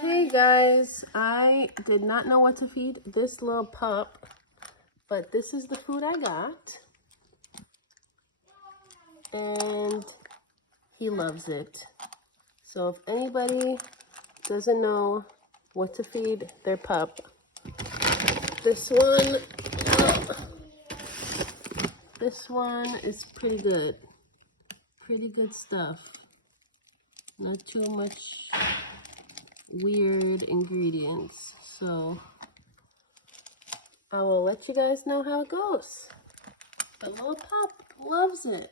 Hey guys, I did not know what to feed this little pup, but this is the food I got, and he loves it. So if anybody doesn't know what to feed their pup, this one is pretty good. Pretty good stuff. Not too much weird ingredients. So I will let you guys know how it goes. The little pup loves it.